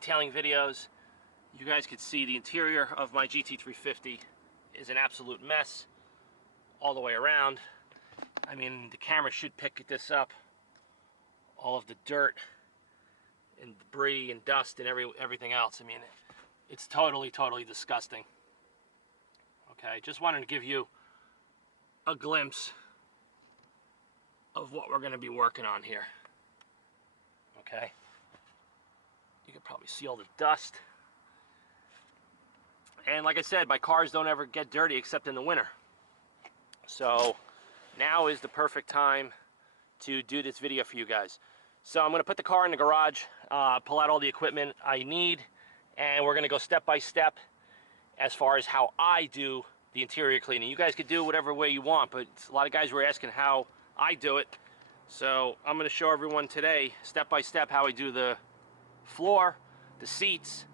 detailing videos, you guys could see the interior of my GT350 is an absolute mess all the way around. I mean, the camera should pick this up. All of the dirt and debris and dust and everything else. I mean, it's totally disgusting. Okay, just wanted to give you a glimpse of what we're going to be working on here. Okay, you can probably see all the dust. And like I said, my cars don't ever get dirty except in the winter. So now is the perfect time to do this video for you guys. So I'm going to put the car in the garage, pull out all the equipment I need, and we're going to go step by step as far as how I do the interior cleaning. You guys could do whatever way you want, but a lot of guys were asking how I do it. So I'm going to show everyone today, step by step, how I do the floor, the seats,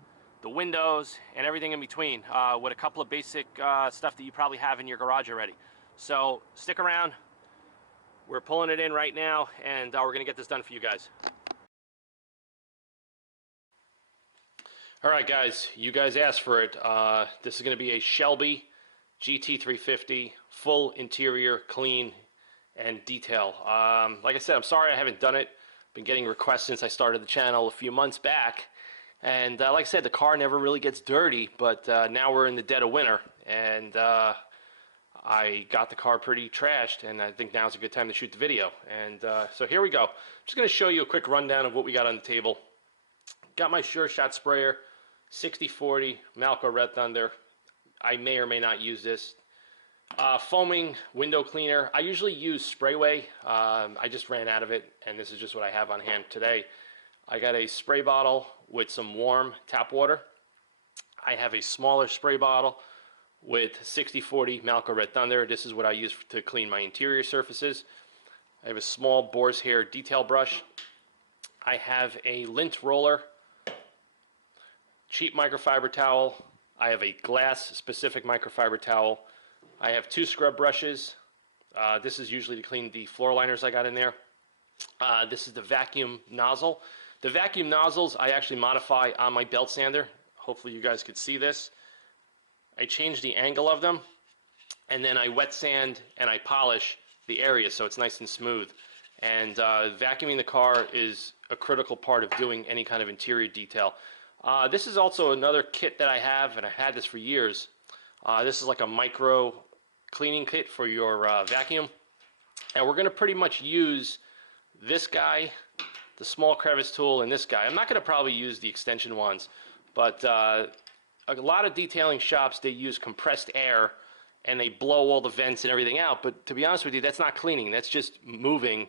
the windows, and everything in between, with a couple of basic stuff that you probably have in your garage already. So stick around. We're pulling it in right now, and we're going to get this done for you guys. Alright guys, you guys asked for it. This is going to be a Shelby GT350 full interior clean and detail. Like I said, I'm sorry I haven't done it. Been getting requests since I started the channel a few months back, and like I said, the car never really gets dirty, but now we're in the dead of winter, and I got the car pretty trashed, and I think now's a good time to shoot the video. And so here we go. I'm just going to show you a quick rundown of what we got on the table. Got my Sure Shot sprayer, 6040 Malco Red Thunder. I may or may not use this. Foaming window cleaner. I usually use Sprayway. I just ran out of it, and this is just what I have on hand today. I got a spray bottle with some warm tap water. I have a smaller spray bottle with 6040 Malco Red Thunder. This is what I use to clean my interior surfaces. I have a small boar's hair detail brush. I have a lint roller, cheap microfiber towel. I have a glass specific microfiber towel. I have 2 scrub brushes. This is usually to clean the floor liners I got in there. This is the vacuum nozzle. The vacuum nozzles I actually modify on my belt sander. Hopefully you guys could see this. I change the angle of them, and then I wet sand and I polish the area so it's nice and smooth. And vacuuming the car is a critical part of doing any kind of interior detail. This is also another kit that I have, and I've had this for years. This is like a micro cleaning kit for your vacuum. And we're going to pretty much use this guy, the small crevice tool, and this guy. I'm not going to probably use the extension ones, but a lot of detailing shops, they use compressed air and they blow all the vents and everything out, but to be honest with you, that's not cleaning. That's just moving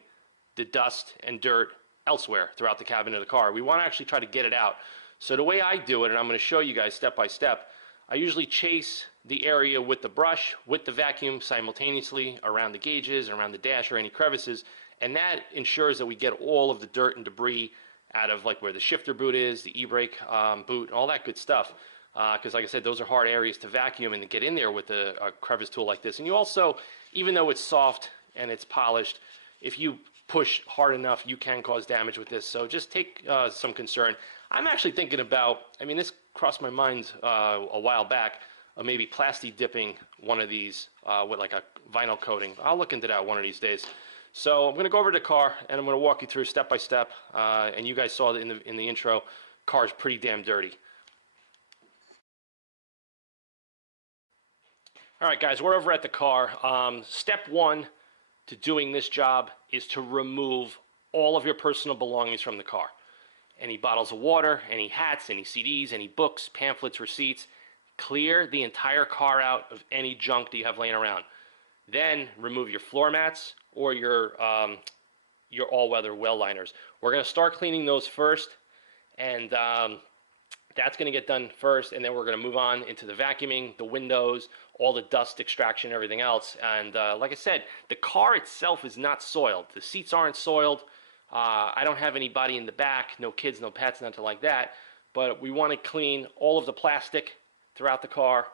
the dust and dirt elsewhere throughout the cabin of the car. We want to actually try to get it out. So the way I do it, and I'm going to show you guys step by step, I usually chase the area with the brush, with the vacuum simultaneously around the gauges, around the dash or any crevices, and that ensures that we get all of the dirt and debris out of like where the shifter boot is, the e-brake boot, all that good stuff. Because like I said, those are hard areas to vacuum and to get in there with a crevice tool like this. And you also, even though it's soft and it's polished, if you push hard enough, you can cause damage with this. So just take some concern. I'm actually thinking about, I mean, this crossed my mind a while back, of maybe plasti dipping one of these with like a vinyl coating. I'll look into that one of these days. So I'm going to go over to the car and I'm going to walk you through step by step. And you guys saw in the intro, car's pretty damn dirty. Alright guys, we're over at the car. Step 1 to doing this job is to remove all of your personal belongings from the car. Any bottles of water, any hats, any CDs, any books, pamphlets, receipts. Clear the entire car out of any junk that you have laying around. Then remove your floor mats or your all-weather well liners. We're going to start cleaning those first, and that's going to get done first, and then we're going to move on into the vacuuming, the windows, all the dust extraction, everything else. And like I said, the car itself is not soiled. The seats aren't soiled. I don't have anybody in the back, no kids, no pets, nothing like that. But we want to clean all of the plastic throughout the car,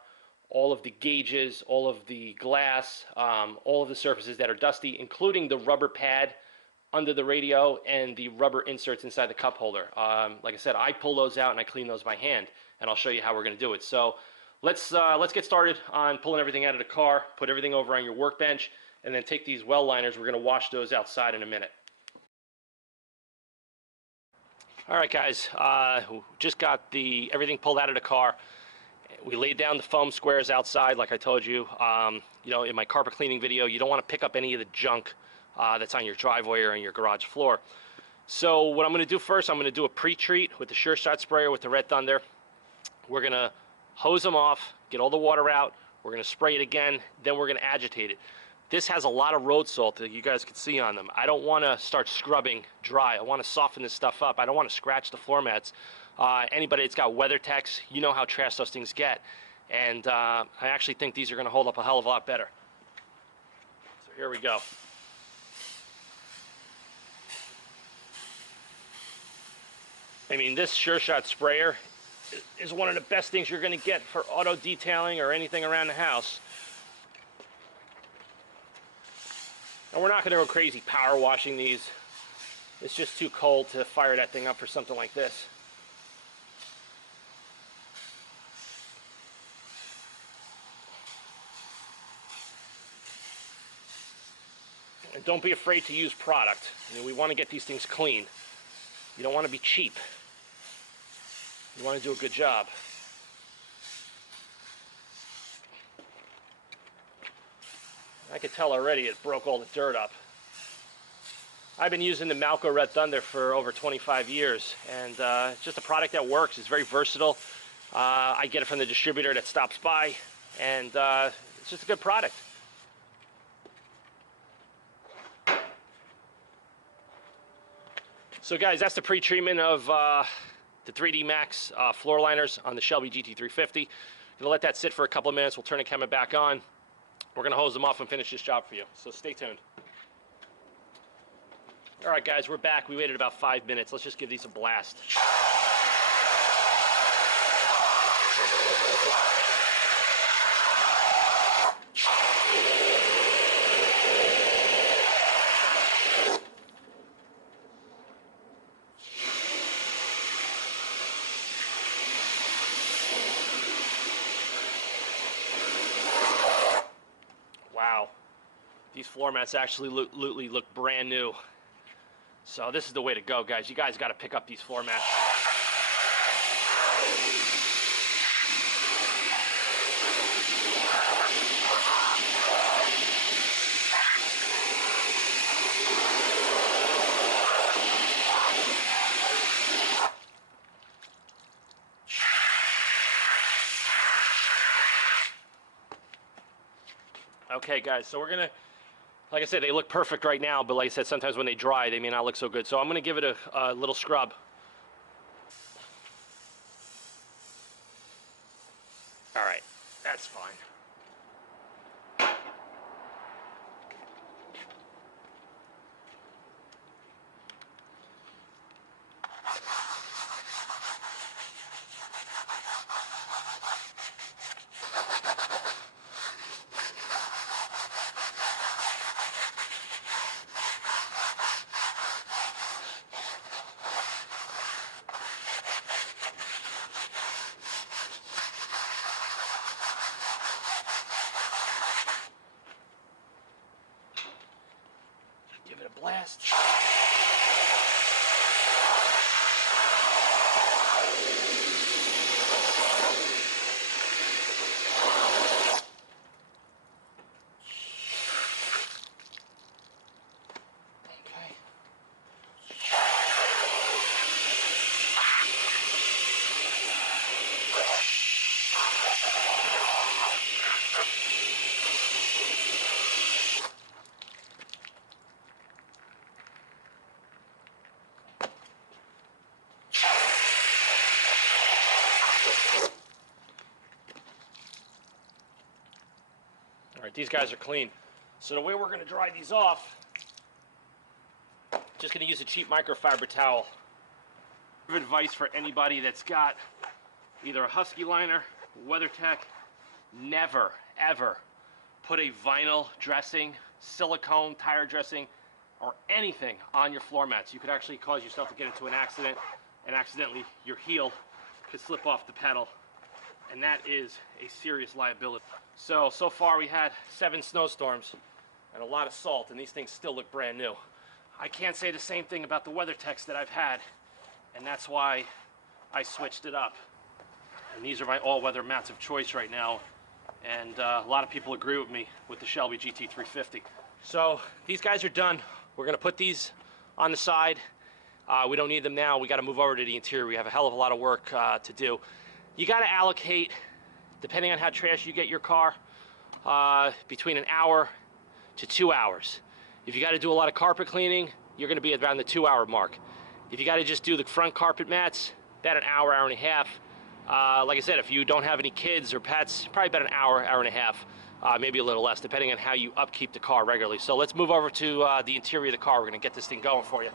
all of the gauges, all of the glass, all of the surfaces that are dusty, including the rubber pad under the radio and the rubber inserts inside the cup holder. Like I said, I pull those out and I clean those by hand, and I'll show you how we're going to do it. So let's get started on pulling everything out of the car, put everything over on your workbench, and then take these well liners. We're going to wash those outside in a minute. All right, guys, just got everything pulled out of the car. We laid down the foam squares outside, like I told you. You know, in my carpet cleaning video, you don't want to pick up any of the junk that's on your driveway or on your garage floor. So what I'm going to do first, I'm going to do a pre-treat with the Sure Shot sprayer with the Red Thunder. We're going to hose them off, get all the water out. We're going to spray it again, then we're going to agitate it. This has a lot of road salt that you guys can see on them. I don't want to start scrubbing dry. I want to soften this stuff up. I don't want to scratch the floor mats. Anybody that's got WeatherTechs, you know how trash those things get. And I actually think these are going to hold up a hell of a lot better. So here we go. I mean, this Sure Shot sprayer is one of the best things you're going to get for auto detailing or anything around the house. And we're not going to go crazy power washing these. It's just too cold to fire that thing up for something like this. And don't be afraid to use product. I mean, we want to get these things clean. You don't want to be cheap. You want to do a good job. I could tell already it broke all the dirt up. I've been using the Malco Red Thunder for over 25 years, and it's just a product that works. It's very versatile. I get it from the distributor that stops by, and it's just a good product. So guys, that's the pre-treatment of the 3D Max floor liners on the Shelby GT350. Gonna let that sit for a couple of minutes. We'll turn the camera back on. We're going to hose them off and finish this job for you, so stay tuned. All right, guys, we're back. We waited about 5 minutes. Let's just give these a blast. Wow, these floor mats actually look brand new. So this is the way to go, guys. You guys got to pick up these floor mats. Okay, guys, so we're gonna, like I said, they look perfect right now, but like I said, sometimes when they dry, they may not look so good. So I'm gonna give it a little scrub. All right, that's fine. Give it a blast. Okay. All right, these guys are clean. So the way we're going to dry these off, just going to use a cheap microfiber towel. Advice for anybody that's got either a Husky liner, WeatherTech, never, ever put a vinyl dressing, silicone tire dressing or anything on your floor mats. You could actually cause yourself to get into an accident, and accidentally your heel could slip off the pedal, and that is a serious liability. So far we had 7 snowstorms and a lot of salt, and these things still look brand new. I can't say the same thing about the WeatherTechs that I've had, and that's why I switched it up. And these are my all-weather mats of choice right now, and a lot of people agree with me with the SHELBY GT350. So these guys are done. We're gonna put these on the side. We don't need them now. We gotta move over to the interior. We have a hell of a lot of work to do. You gotta allocate, depending on how trashy you get your car, between an hour to 2 hours. If you gotta do a lot of carpet cleaning, you're gonna be around the 2-hour mark. If you gotta just do the front carpet mats, about an hour, hour and a half. Like I said, if you don't have any kids or pets, probably about an hour, hour and a half, maybe a little less, depending on how you upkeep the car regularly. So let's move over to the interior of the car. We're gonna get this thing going for you.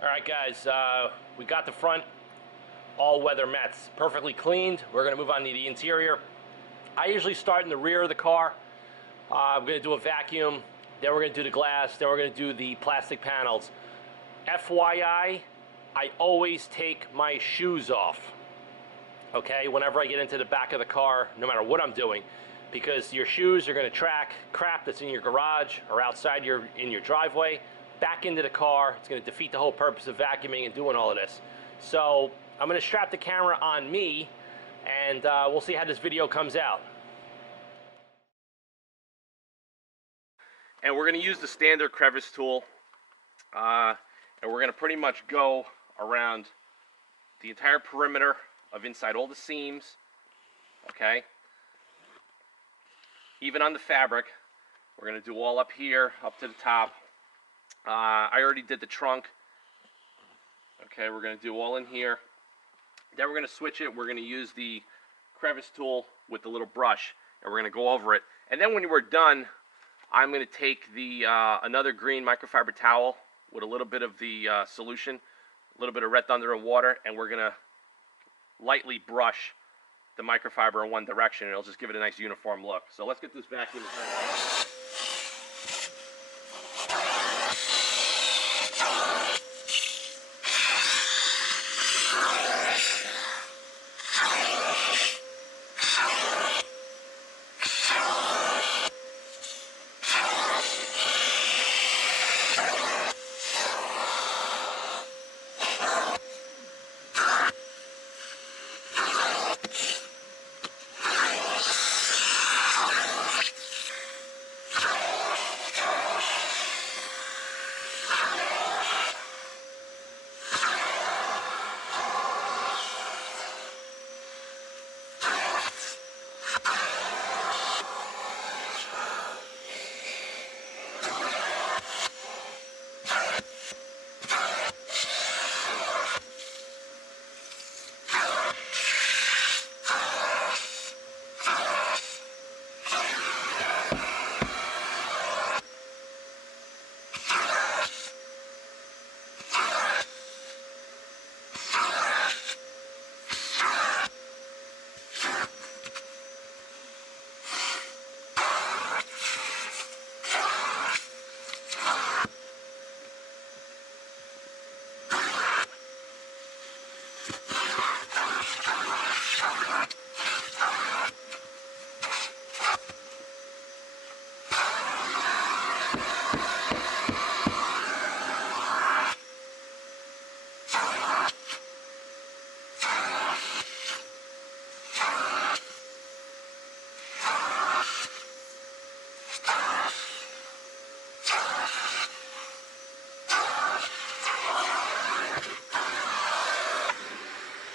All right, guys, we got the front all-weather mats perfectly cleaned. We're gonna move on to the interior. I usually start in the rear of the car. I'm gonna do a vacuum, then we're gonna do the glass, then we're gonna do the plastic panels. FYI, I always take my shoes off, okay, whenever I get into the back of the car, no matter what I'm doing, because your shoes are going to track crap that's in your garage or outside in your driveway back into the car. It's going to defeat the whole purpose of vacuuming and doing all of this. So I'm going to strap the camera on me, and we'll see how this video comes out. And we're going to use the standard crevice tool, and we're going to pretty much go around the entire perimeter of inside all the seams, okay? Even on the fabric, we're going to do all up here, up to the top. I already did the trunk. Okay, we're going to do all in here. Then we're going to switch it. We're going to use the crevice tool with the little brush, and we're going to go over it. And then when we're done, I'm going to take the another green microfiber towel with a little bit of the solution, a little bit of red thunder and water, and we're gonna lightly brush the microfiber in one direction, and it'll just give it a nice uniform look. So let's get this vacuum turned on.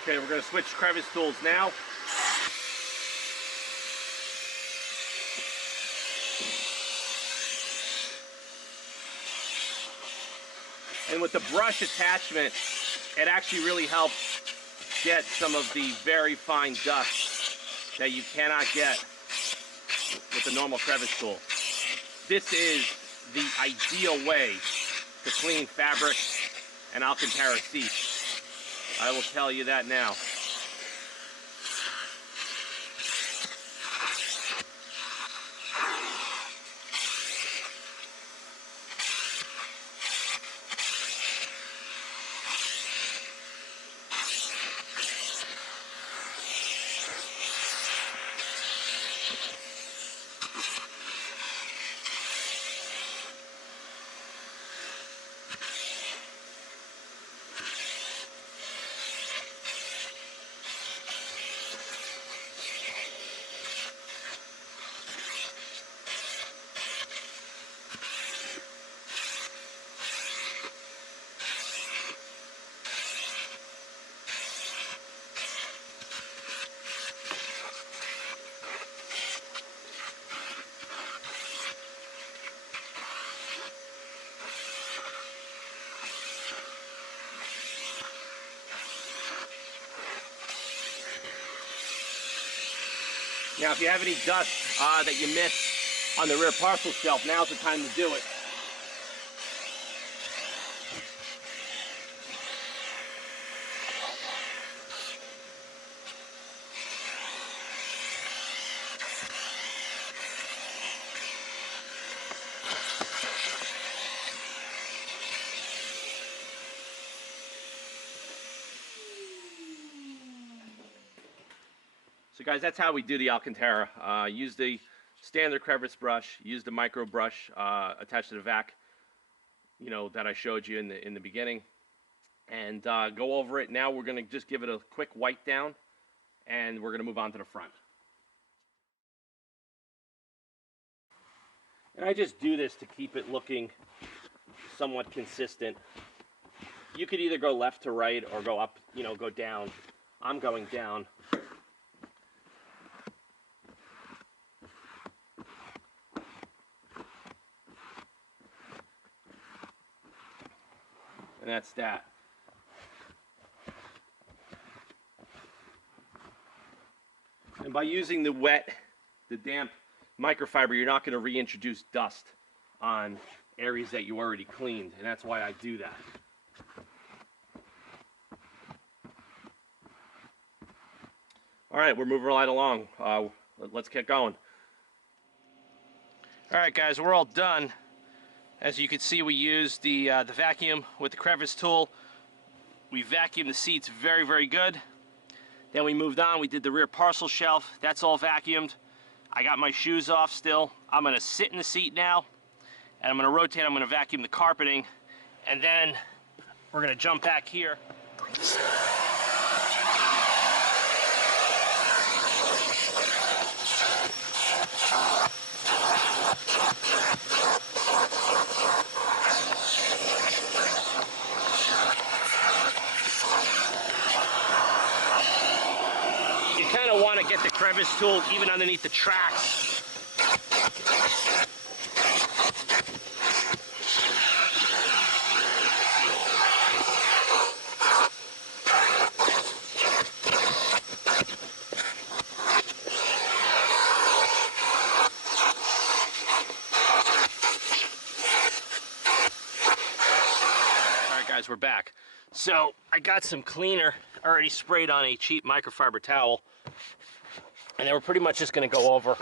Okay, we're going to switch crevice tools now. And with the brush attachment, it actually really helps get some of the very fine dust that you cannot get with the normal crevice tool. This is the ideal way to clean fabric and ALCANTARA seats. I will tell you that now. Now, if you have any dust that you missed on the rear parcel shelf, now's the time to do it. So guys, that's how we do the Alcantara. Use the standard crevice brush, use the micro brush attached to the vac, you know, that I showed you in the beginning, and go over it. Now we're going to just give it a quick wipe down, and we're going to move on to the front. And I just do this to keep it looking somewhat consistent. You could either go left to right or go up, you know, go down. I'm going down. And that's that. And by using the damp microfiber, you're not going to reintroduce dust on areas that you already cleaned, and that's why I do that. All right, we're moving right along. Let's get going. All right, guys, we're all done. As you can see, we used the vacuum with the crevice tool. We vacuumed the seats very, very good. Then we moved on. We did the rear parcel shelf. That's all vacuumed. I got my shoes off still. I'm going to sit in the seat now, and I'm going to rotate. I'm going to vacuum the carpeting, and then we're going to jump back here. Want to get the crevice tool even underneath the tracks. Alright guys, we're back. So I got some cleaner already sprayed on a cheap microfiber towel. And then we're pretty much just going to go over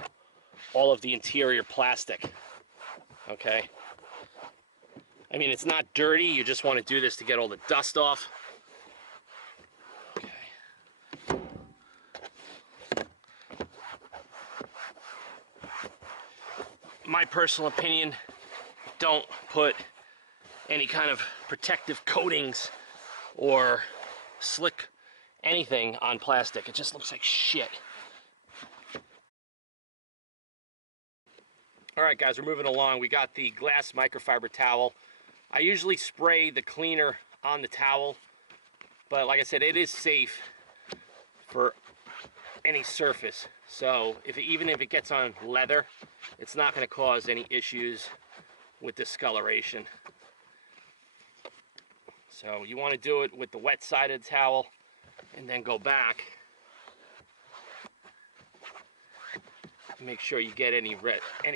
all of the interior plastic, okay? I mean, it's not dirty. You just want to do this to get all the dust off. Okay. My personal opinion, don't put any kind of protective coatings or slick anything on plastic. It just looks like shit. All right, guys, we're moving along. We got the glass microfiber towel. I usually spray the cleaner on the towel, but like I said, it is safe for any surface. So even if it gets on leather, it's not going to cause any issues with discoloration. So you want to do it with the wet side of the towel and then go back. Make sure you get any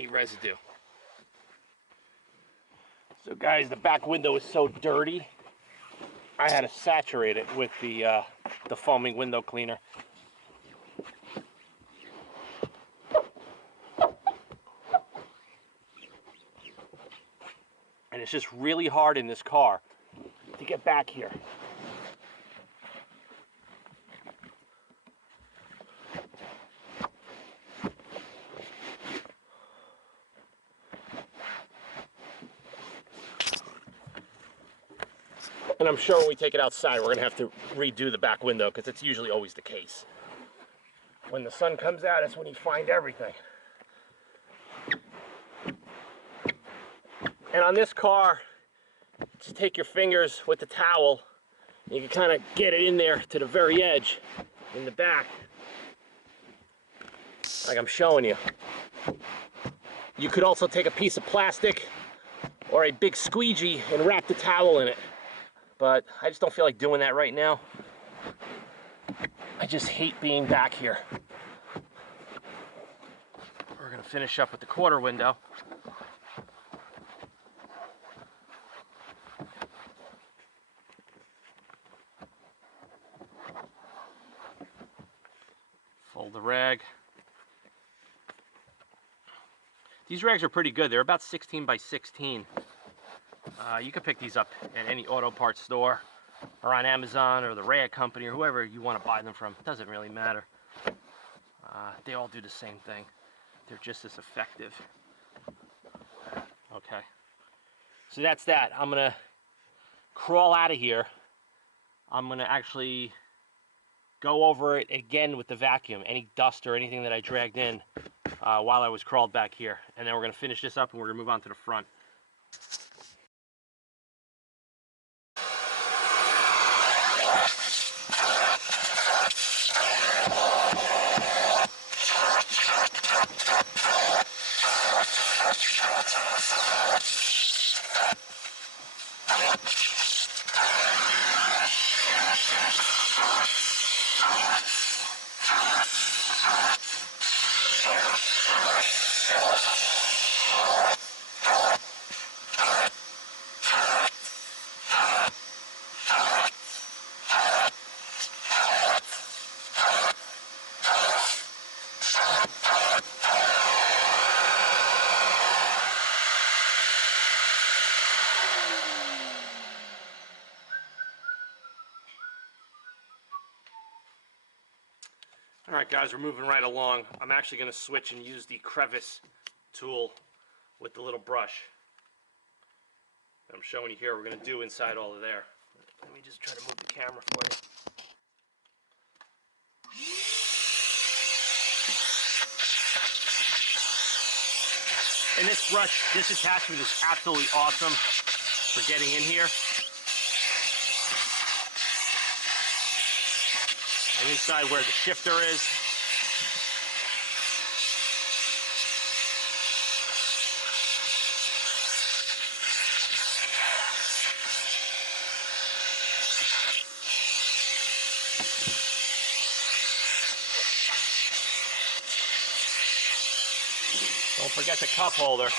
residue. So guys, the back window is so dirty, I had to saturate it with the foaming window cleaner. And it's just really hard in this car to get back here. And I'm sure when we take it outside, we're going to have to redo the back window, because it's usually always the case. When the sun comes out, that's when you find everything. And on this car, just take your fingers with the towel, and you can kind of get it in there to the very edge in the back, like I'm showing you. You could also take a piece of plastic or a big squeegee and wrap the towel in it. But I just don't feel like doing that right now. I just hate being back here. finish up with the quarter window. Fold the rag. These rags are pretty good. They're about 16 by 16. You can pick these up at any auto parts store or on Amazon or the rag company or whoever you want to buy them from. It doesn't really matter. They all do the same thing. They're just as effective. Okay. So that's that. I'm going to crawl out of here. I'm going to actually go over it again with the vacuum. Any dust or anything that I dragged in while I was crawled back here. And then we're going to finish this up and we're going to move on to the front. Alright guys, we're moving right along. I'm actually going to switch and use the crevice tool with the little brush that I'm showing you here. We're going to do inside all of there. Let me just try to move the camera for you. And this brush, this attachment is absolutely awesome for getting in here. And inside where the shifter is. Don't forget the cup holder.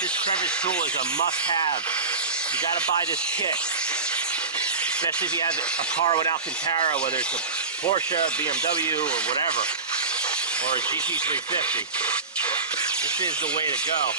This crevice tool is a must-have. You got to buy this kit, especially if you have a car with ALCANTARA, whether it's a Porsche, BMW, or whatever, or a GT350. This is the way to go.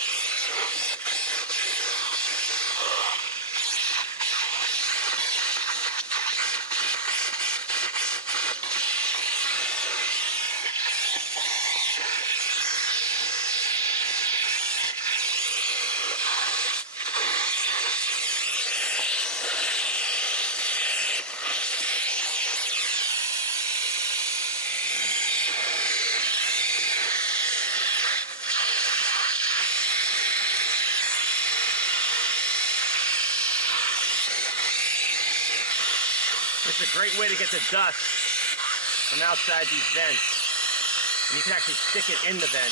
It's a great way to get the dust from outside these vents. And you can actually stick it in the vent,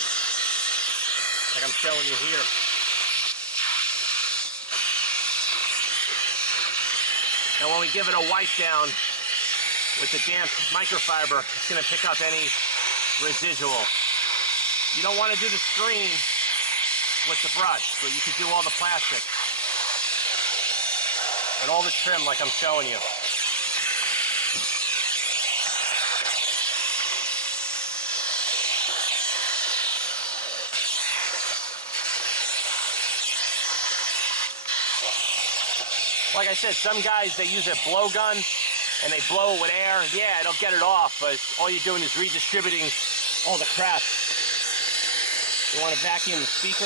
like I'm showing you here. Now when we give it a wipe down with the damp microfiber, it's going to pick up any residual. You don't want to do the screen with the brush, but you can do all the plastic and all the trim like I'm showing you. Like I said, some guys, they use a blowgun and they blow it with air, yeah, it'll get it off, but all you're doing is redistributing all the crap. You want to vacuum the speaker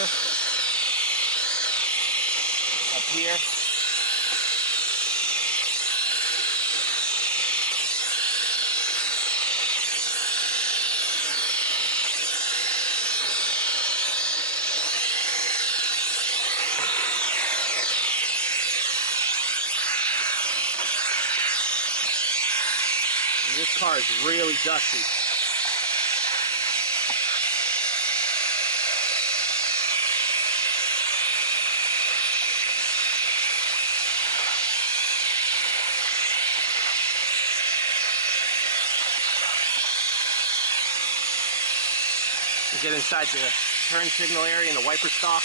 up here. And this car is really dusty. You get inside the turn signal area and the wiper stalk.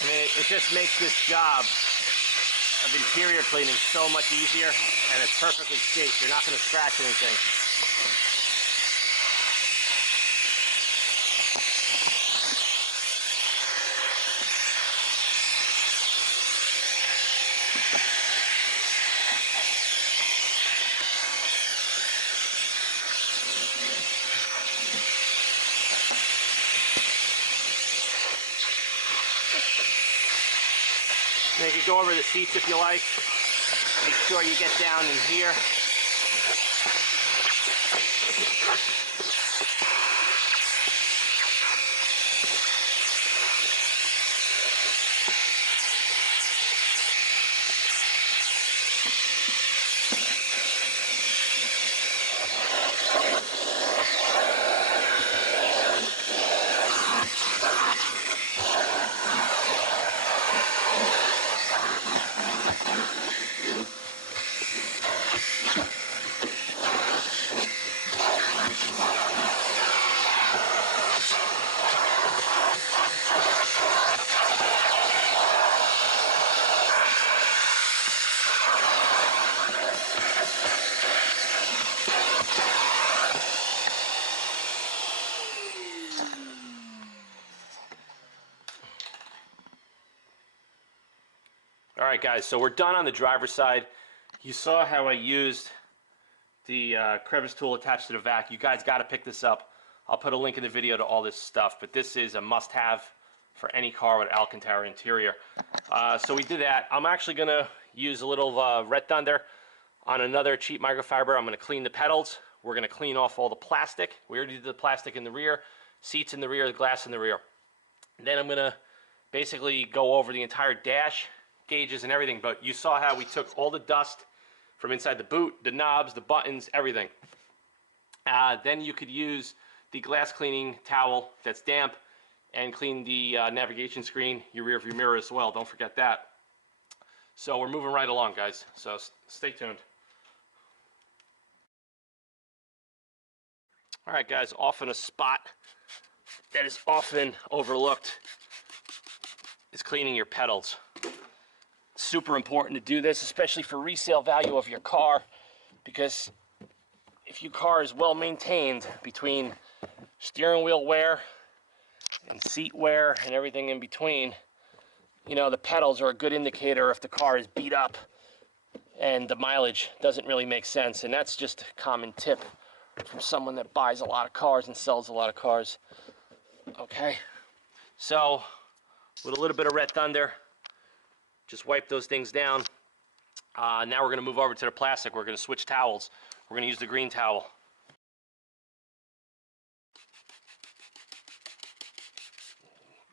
I mean, it just makes this job of interior cleaning so much easier, and it's perfectly safe. You're not going to scratch anything. Now you can go over the seats if you like. Make sure you get down in here. Alright guys, so we're done on the driver's side. You saw how I used the crevice tool attached to the vac. You guys got to pick this up. I'll put a link in the video to all this stuff, but this is a must-have for any car with Alcantara interior. So we did that. I'm actually going to use a little Red Thunder on another cheap microfiber. I'm going to clean the pedals. We're going to clean off all the plastic. We already did the plastic in the rear, seats in the rear, the glass in the rear. Then I'm going to basically go over the entire dash, gauges and everything, but you saw how we took all the dust from inside the boot, the knobs, the buttons, everything. Then you could use the glass cleaning towel that's damp and clean the navigation screen, your rear view mirror as well. Don't forget that. So we're moving right along, guys, so stay tuned. Alright guys, often a spot that is often overlooked is cleaning your pedals. Super important to do this, especially for resale value of your car, because if your car is well maintained between steering wheel wear and seat wear and everything in between, you know, the pedals are a good indicator if the car is beat up and the mileage doesn't really make sense. And that's just a common tip from someone that buys a lot of cars and sells a lot of cars. Okay, so with a little bit of Red Thunder, just wipe those things down. Now we're going to move over to the plastic. We're going to switch towels. We're going to use the green towel.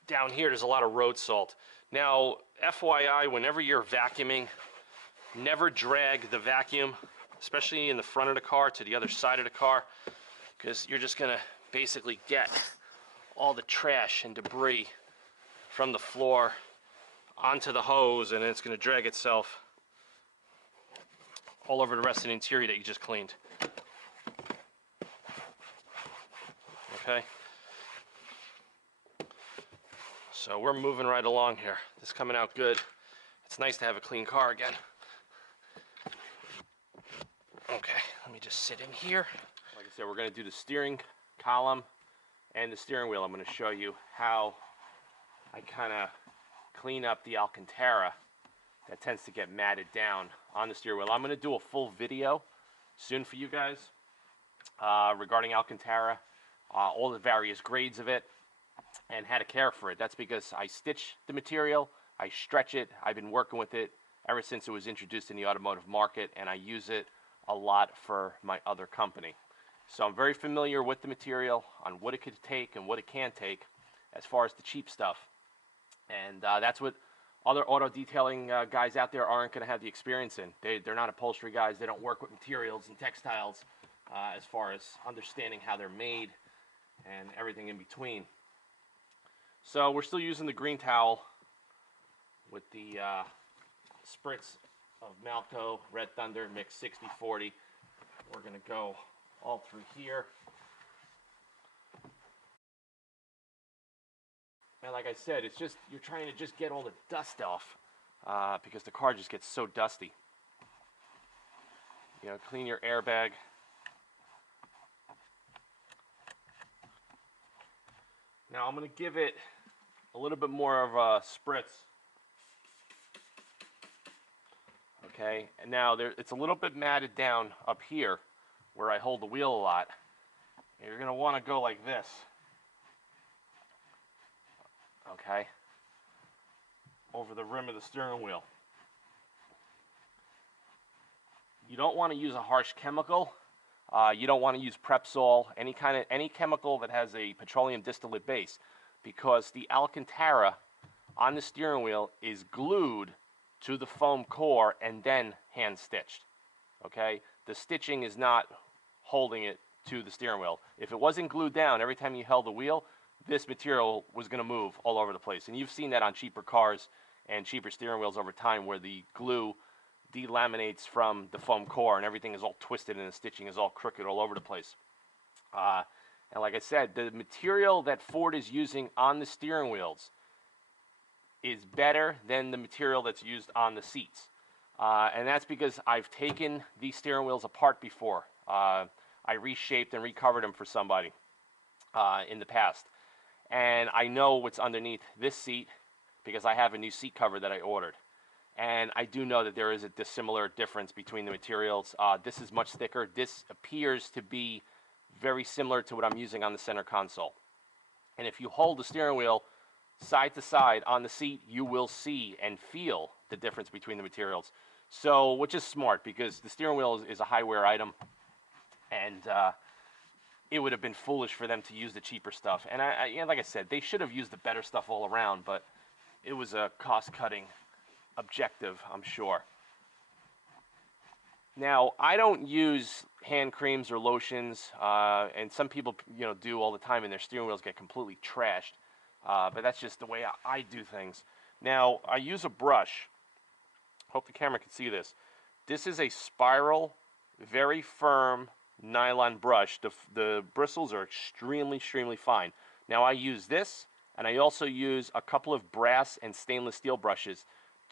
Down here, there's a lot of road salt. Now, FYI, whenever you're vacuuming, never drag the vacuum, especially in the front of the car, to the other side of the car, because you're just going to basically get all the trash and debris from the floor onto the hose, and it's going to drag itself all over the rest of the interior that you just cleaned. Okay, so we're moving right along here. This is coming out good. It's nice to have a clean car again. Okay, let me just sit in here. Like I said, we're going to do the steering column and the steering wheel, I'm going to show you how I kind of clean up the Alcantara that tends to get matted down on the steering wheel. I'm going to do a full video soon for you guys regarding Alcantara, all the various grades of it, and how to care for it. That's because I stitch the material, I stretch it, I've been working with it ever since it was introduced in the automotive market, and I use it a lot for my other company. So I'm very familiar with the material, on what it could take and what it can take as far as the cheap stuff. And that's what other auto detailing guys out there aren't going to have the experience in. They're not upholstery guys. They don't work with materials and textiles as far as understanding how they're made and everything in between. So we're still using the green towel with the spritz of Malco Red Thunder mix 60/40. We're going to go all through here. And like I said, it's just, you're trying to just get all the dust off because the car just gets so dusty. You know, clean your airbag. Now I'm going to give it a little bit more of a spritz. Okay, and now it's a little bit matted down up here where I hold the wheel a lot. And you're going to want to go like this. Okay, over the rim of the steering wheel. You don't want to use a harsh chemical. You don't want to use Prepsol, any chemical that has a petroleum distillate base, because the Alcantara on the steering wheel is glued to the foam core and then hand stitched. Okay, the stitching is not holding it to the steering wheel. If it wasn't glued down every time you held the wheel, this material was going to move all over the place. And you've seen that on cheaper cars and cheaper steering wheels over time, where the glue delaminates from the foam core and everything is all twisted and the stitching is all crooked all over the place. And like I said, the material that Ford is using on the steering wheels is better than the material that's used on the seats. And that's because I've taken these steering wheels apart before. I reshaped and recovered them for somebody in the past. And I know what's underneath this seat because I have a new seat cover that I ordered. And I do know that there is a dissimilar difference between the materials. This is much thicker. This appears to be very similar to what I'm using on the center console. And if you hold the steering wheel side to side on the seat, you will see and feel the difference between the materials. So, which is smart, because the steering wheel is a high wear item, and it would have been foolish for them to use the cheaper stuff. And like I said, they should have used the better stuff all around, but it was a cost-cutting objective, I'm sure. Now, I don't use hand creams or lotions, and some people, do all the time, and their steering wheels get completely trashed. But that's just the way I do things. Now, I use a brush. Hope the camera can see this. This is a spiral, very firm nylon brush. The bristles are extremely, extremely fine. Now, I use this, and I also use a couple of brass and stainless steel brushes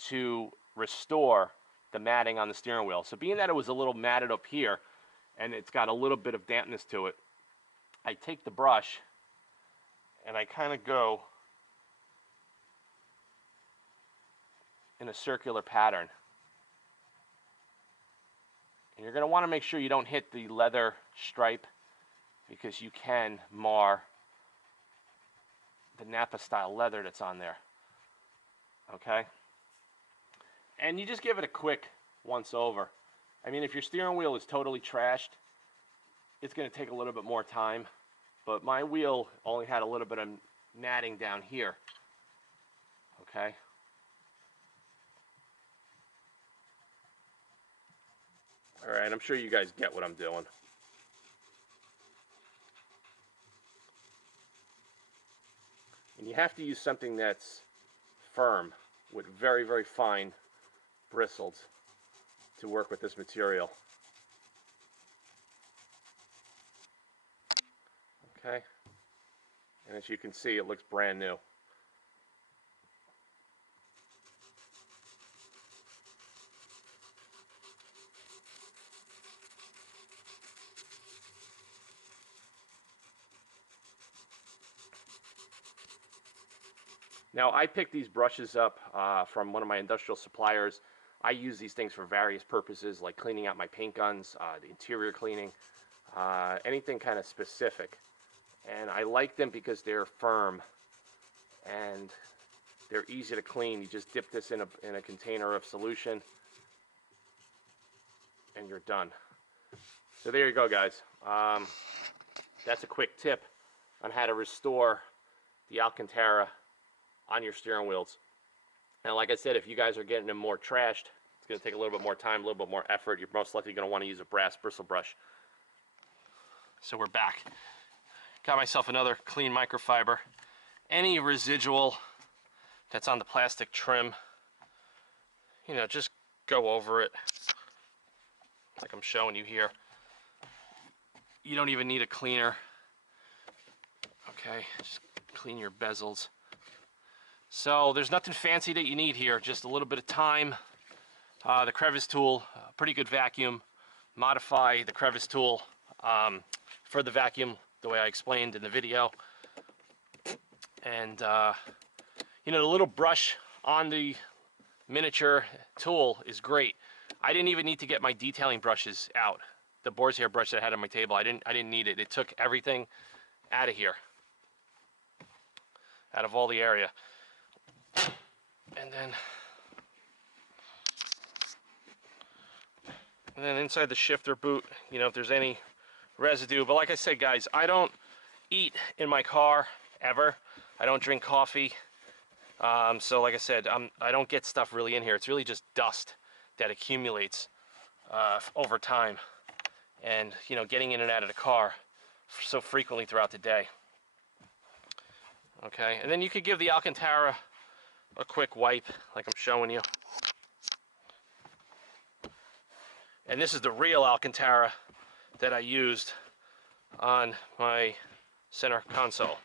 to restore the matting on the steering wheel. So being that it was a little matted up here, and it's got a little bit of dampness to it, I take the brush and I kind of go in a circular pattern. And you're going to want to make sure you don't hit the leather stripe, because you can mar the Napa style leather that's on there. Okay? And you just give it a quick once over. I mean, if your steering wheel is totally trashed, it's going to take a little bit more time. But my wheel only had a little bit of matting down here. Okay? Alright, I'm sure you guys get what I'm doing. And you have to use something that's firm with very, very fine bristles to work with this material. Okay? And as you can see, it looks brand new. Now, I picked these brushes up from one of my industrial suppliers. I use these things for various purposes, like cleaning out my paint guns, the interior cleaning, anything kind of specific. And I like them because they're firm and they're easy to clean. You just dip this in a container of solution and you're done. So there you go, guys. That's a quick tip on how to restore the Alcantara on your steering wheels. And like I said, if you guys are getting them more trashed, it's going to take a little bit more time, a little bit more effort. You're most likely going to want to use a brass bristle brush. So we're back. Got myself another clean microfiber. Any residual that's on the plastic trim, you know, just go over it like I'm showing you here. You don't even need a cleaner. Okay, just clean your bezels. So there's nothing fancy that you need here, just a little bit of time. The crevice tool, pretty good vacuum. Modify the crevice tool for the vacuum the way I explained in the video. And you know, the little brush on the miniature tool is great. I didn't even need to get my detailing brushes out. The boar's hair brush that I had on my table, I didn't need it. It took everything out of here, out of all the area. And then inside the shifter boot, you know, if there's any residue. But like I said, guys, I don't eat in my car ever. I don't drink coffee. So like I said, I don't get stuff really in here. It's really just dust that accumulates over time. And, you know, getting in and out of the car so frequently throughout the day. Okay, and then you could give the Alcantara a quick wipe, like I'm showing you. And this is the real Alcantara that I used on my center console.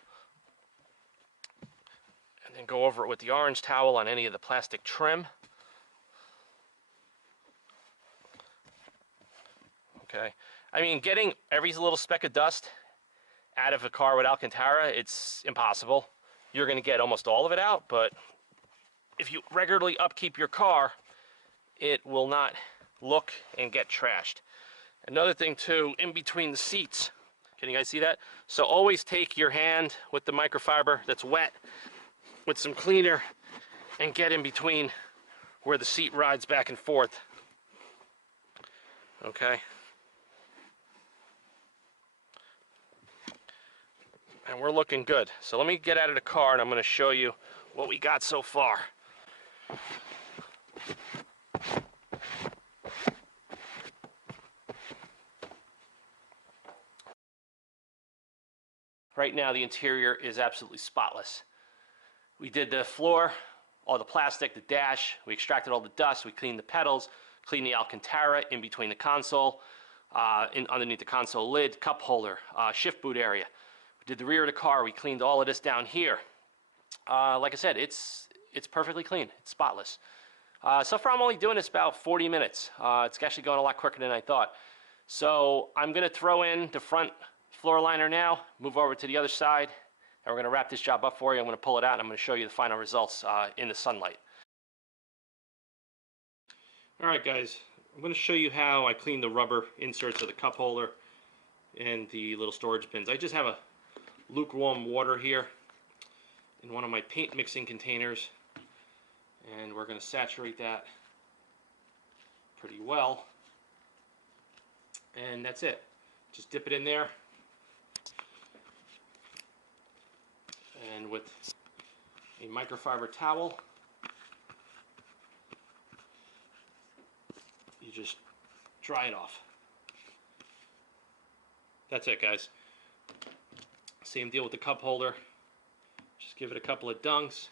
And then go over it with the orange towel on any of the plastic trim. Okay, I mean, getting every little speck of dust out of a car with Alcantara, it's impossible. You're going to get almost all of it out, but if you regularly upkeep your car, it will not look and get trashed. Another thing too, in between the seats, can you guys see that? So always take your hand with the microfiber that's wet with some cleaner and get in between where the seat rides back and forth. Okay. And we're looking good. So let me get out of the car and I'm going to show you what we got so far. Right now the interior is absolutely spotless. We did the floor, all the plastic, the dash, we extracted all the dust, we cleaned the pedals, cleaned the Alcantara in between the console, underneath the console lid, cup holder, shift boot area. We did the rear of the car, we cleaned all of this down here. Like I said, it's perfectly clean, it's spotless. So far I'm only doing this about 40 minutes. It's actually going a lot quicker than I thought. So I'm going to throw in the front floor liner now, move over to the other side, and we're going to wrap this job up for you. I'm going to pull it out and I'm going to show you the final results in the sunlight. Alright guys, I'm going to show you how I clean the rubber inserts of the cup holder and the little storage bins. I just have a lukewarm water here in one of my paint mixing containers, and we're going to saturate that pretty well, and that's it. Just dip it in there, and with a microfiber towel you just dry it off. That's it, guys. Same deal with the cup holder. Just give it a couple of dunks.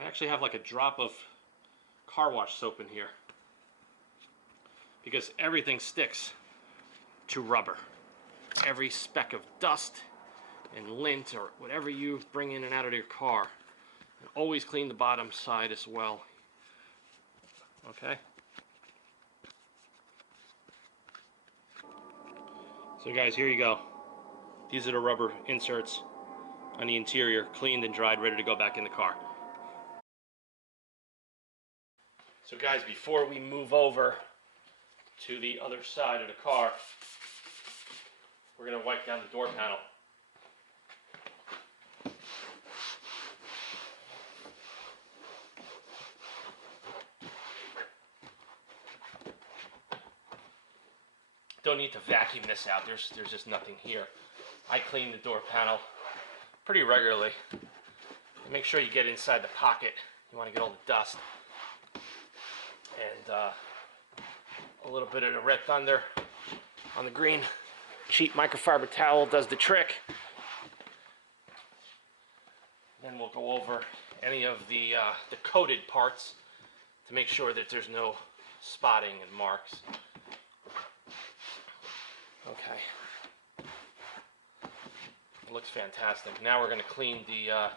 I actually have like a drop of car wash soap in here because everything sticks to rubber. Every speck of dust and lint or whatever you bring in and out of your car. And always clean the bottom side as well. Okay? So guys, here you go. These are the rubber inserts on the interior, cleaned and dried, ready to go back in the car. So guys, before we move over to the other side of the car, we're going to wipe down the door panel. Don't need to vacuum this out. There's just nothing here. I clean the door panel pretty regularly. Make sure you get inside the pocket. You want to get all the dust. And a little bit of the Red Thunder on the green. Cheap microfiber towel does the trick. Then we'll go over any of the coated parts to make sure that there's no spotting and marks. Okay. It looks fantastic. Now we're going to clean the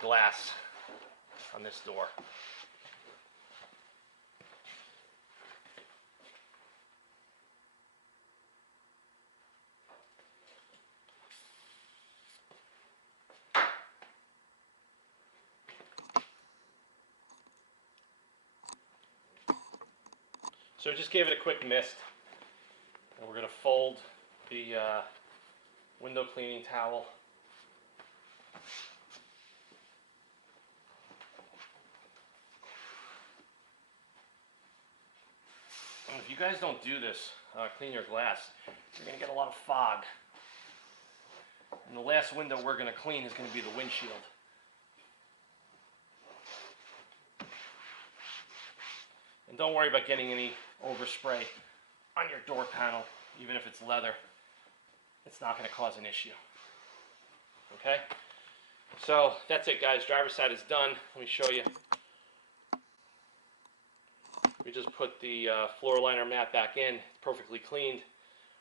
glass on this door. So just gave it a quick mist. And we're going to fold the window cleaning towel. And if you guys don't do this, clean your glass, you're going to get a lot of fog. And the last window we're going to clean is going to be the windshield. And don't worry about getting any overspray on your door panel, even if it's leather. It's not going to cause an issue. Okay? So that's it, guys. Driver's side is done. Let me show you. We just put the floor liner mat back in. It's perfectly cleaned.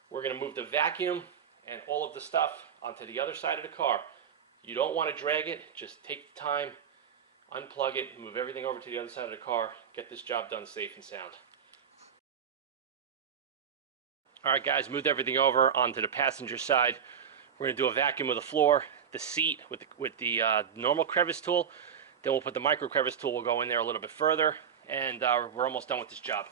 We're going to move the vacuum and all of the stuff onto the other side of the car. You don't want to drag it. Just take the time, unplug it, move everything over to the other side of the car. Get this job done safe and sound. Alright guys, moved everything over onto the passenger side. We're going to do a vacuum of the floor, the seat with the normal crevice tool. Then we'll put the micro crevice tool, we'll go in there a little bit further, and we're almost done with this job.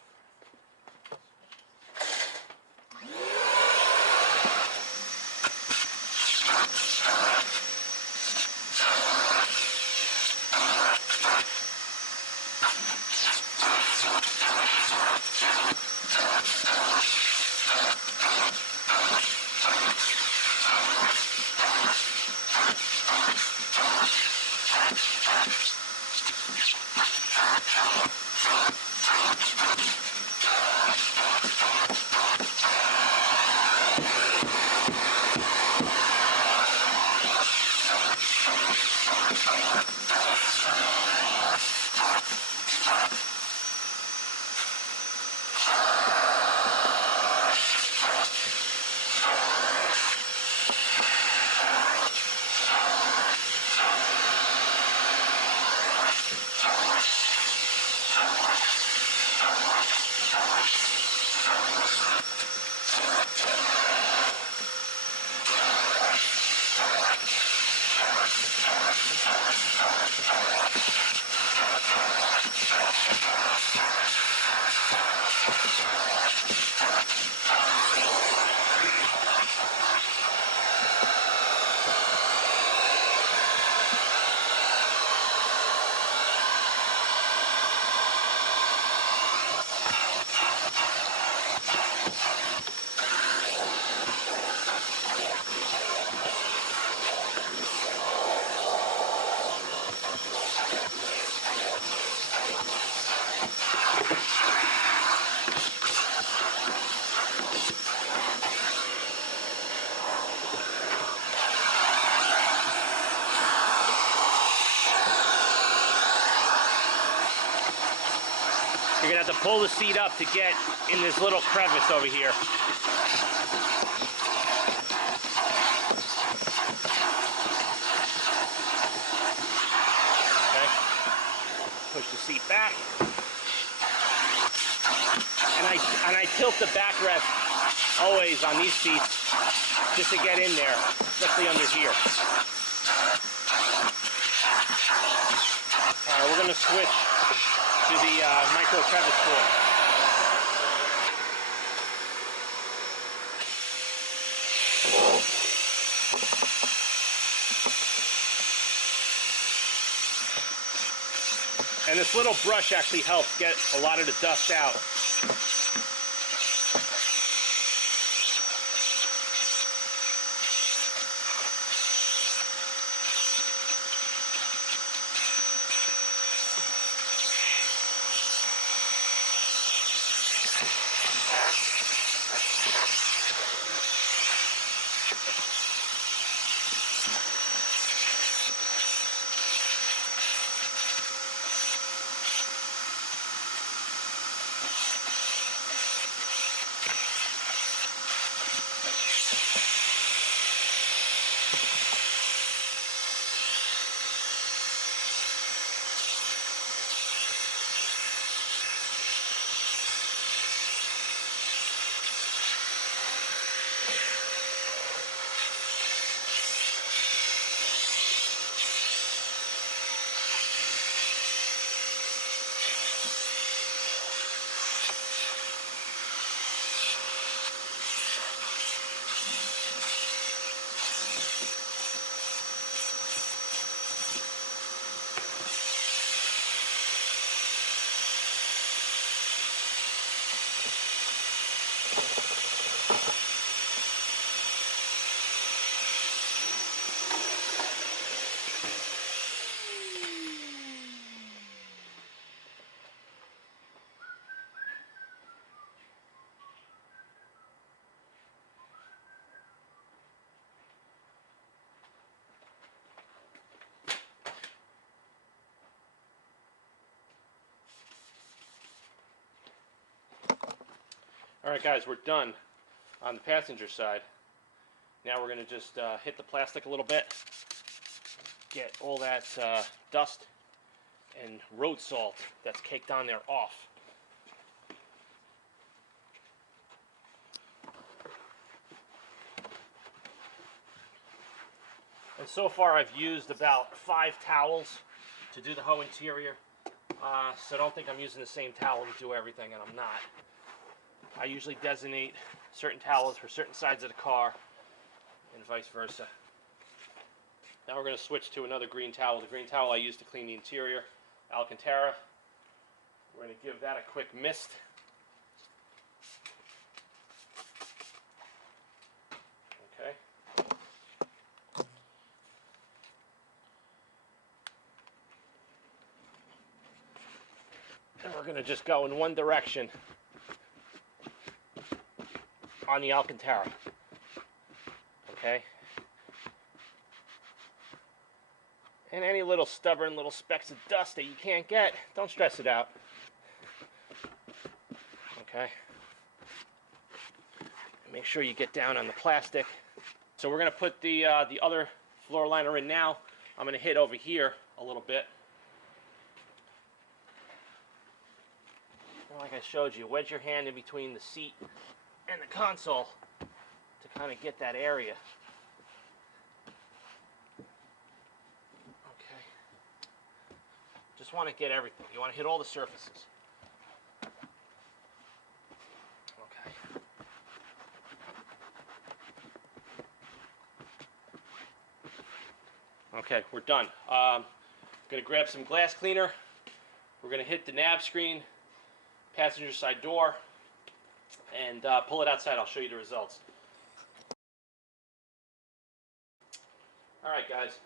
You're going to have to pull the seat up to get in this little crevice over here. Okay. Push the seat back. And I tilt the backrest always on these seats, just to get in there, especially under here. Alright, we're going to switch to the microfibers tool. And this little brush actually helps get a lot of the dust out. Alright guys, we're done on the passenger side. Now we're going to just hit the plastic a little bit, get all that dust and road salt that's caked on there off. And so far I've used about 5 towels to do the whole interior, so don't think I'm using the same towel to do everything, and I'm not. I usually designate certain towels for certain sides of the car and vice versa. Now we're going to switch to another green towel. The green towel I use to clean the interior, ALCANTARA. We're going to give that a quick mist. Okay. And we're going to just go in one direction on the ALCANTARA. Okay? And any little stubborn little specks of dust that you can't get, don't stress it out. Okay? And make sure you get down on the plastic. So we're going to put the other floor liner in now. I'm going to hit over here a little bit. And like I showed you, wedge your hand in between the seat and the console to kind of get that area. Okay. Just want to get everything. You want to hit all the surfaces. Okay. Okay, we're done. Going to grab some glass cleaner. We're going to hit the nav screen, passenger side door, and pull it outside. I'll show you the results. Alright guys,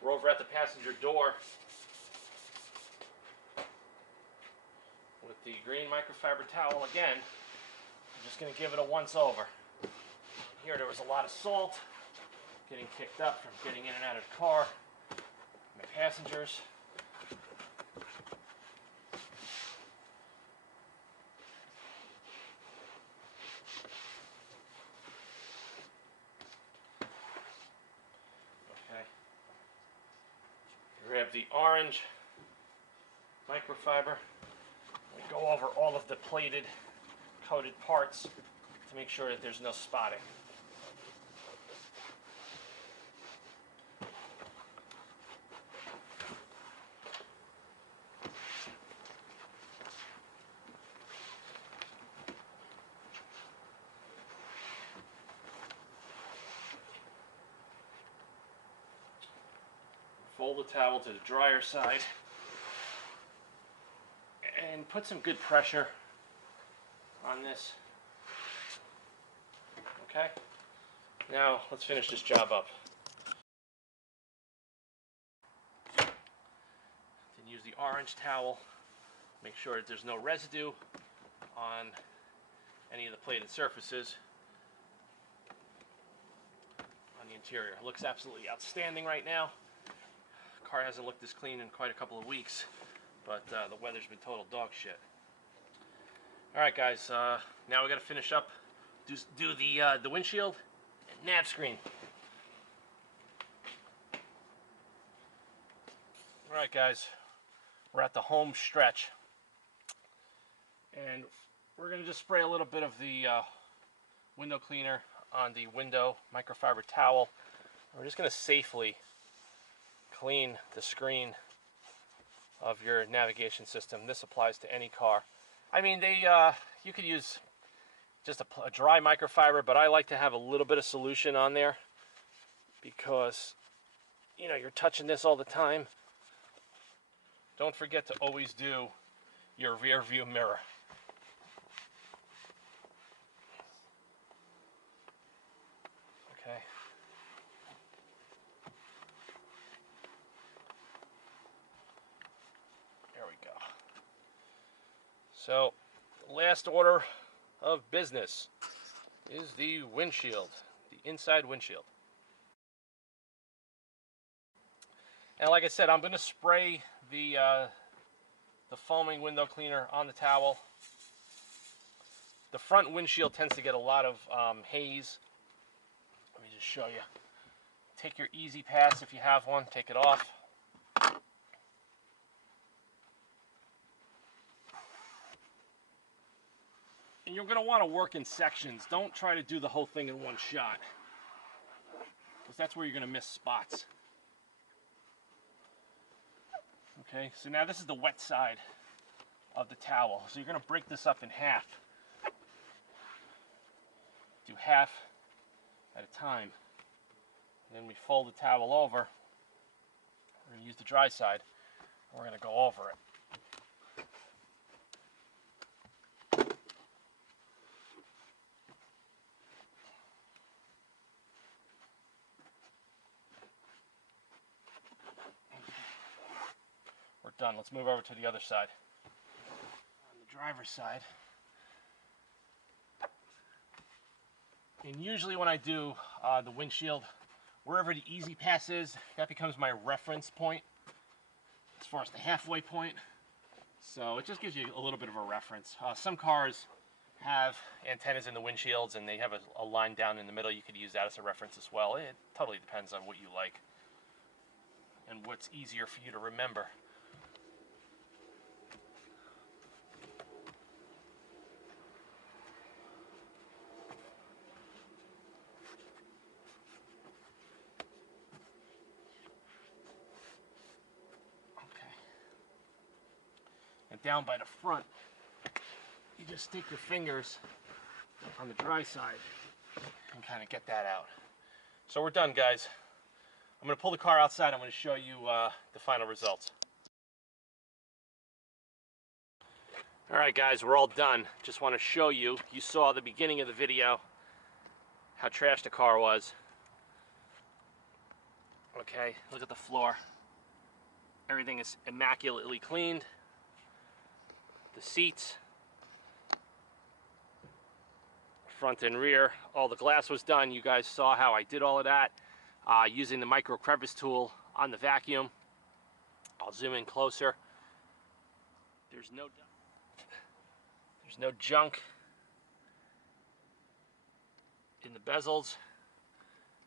we're over at the passenger door with the green microfiber towel again. I'm just going to give it a once over. Here there was a lot of salt getting kicked up from getting in and out of the car. My passengers. Grab the orange microfiber. We go over all of the plated, coated parts to make sure that there's no spotting. Fold the towel to the drier side and put some good pressure on this. Okay, now let's finish this job up. Then use the orange towel. Make sure that there's no residue on any of the plated surfaces on the interior. It looks absolutely outstanding right now. Car hasn't looked this clean in quite a couple of weeks, but the weather's been total dog shit. All right, guys. Now we got to finish up. Do the windshield and nav screen. All right, guys. We're at the home stretch, and we're gonna just spray a little bit of the window cleaner on the window microfiber towel. We're just gonna safely clean the screen of your navigation system. This applies to any car. I mean, you could use just a dry microfiber, but I like to have a little bit of solution on there because, you know, you're touching this all the time. Don't forget to always do your rear view mirror. Okay. So, the last order of business is the windshield, the inside windshield. And like I said, I'm going to spray the foaming window cleaner on the towel. The front windshield tends to get a lot of haze. Let me just show you. Take your easy pass if you have one, take it off. And you're going to want to work in sections. Don't try to do the whole thing in one shot, because that's where you're going to miss spots. Okay, so now this is the wet side of the towel. So you're going to break this up in half. Do half at a time. And then we fold the towel over. We're going to use the dry side. And we're going to go over it. We're done. Let's move over to the other side. On the driver's side. And usually when I do the windshield, wherever the easy pass is, that becomes my reference point as far as the halfway point. So it just gives you a little bit of a reference. Some cars have antennas in the windshields and they have a line down in the middle. You could use that as a reference as well. It totally depends on what you like and what's easier for you to remember. And down by the front, you just stick your fingers on the dry side and kind of get that out. So we're done, guys. I'm going to pull the car outside. I'm going to show you the final results. All right, guys, we're all done. Just want to show you. You saw the beginning of the video how trashed the car was. Okay, look at the floor. Everything is immaculately cleaned. The seats, front and rear, all the glass was done. You guys saw how I did all of that using the micro crevice tool on the vacuum. I'll zoom in closer. There's no junk in the bezels.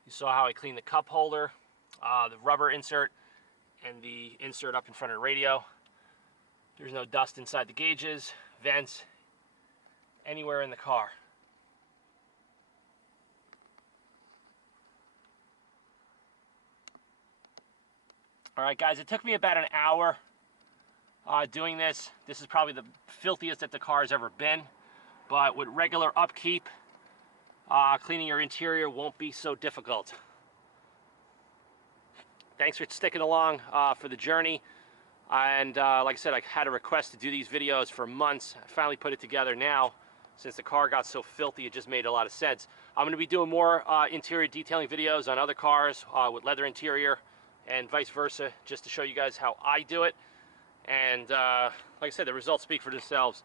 You saw how I cleaned the cup holder, the rubber insert, and the insert up in front of the radio. There's no dust inside the gauges, vents, anywhere in the car. All right, guys, it took me about an hour doing this. This is probably the filthiest that the car has ever been, but with regular upkeep, cleaning your interior won't be so difficult. Thanks for sticking along for the journey. And like I said, I had a request to do these videos for months. I finally put it together now. Since the car got so filthy, it just made a lot of sense. I'm going to be doing more interior detailing videos on other cars with leather interior and vice versa, just to show you guys how I do it. And like I said, the results speak for themselves.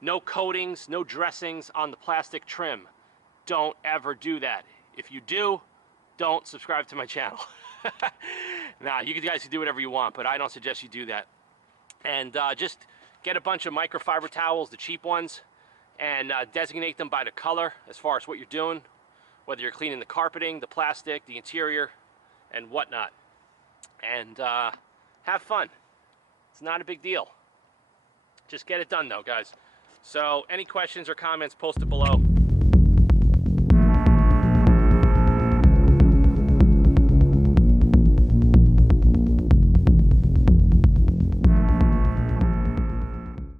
No coatings, no dressings on the plastic trim. Don't ever do that. If you do, don't subscribe to my channel. Nah, you guys can do whatever you want, but I don't suggest you do that. And just get a bunch of microfiber towels, the cheap ones, and designate them by the color as far as what you're doing, whether you're cleaning the carpeting, the plastic, the interior, and whatnot. And have fun. It's not a big deal. Just get it done though, guys. So any questions or comments, post it below.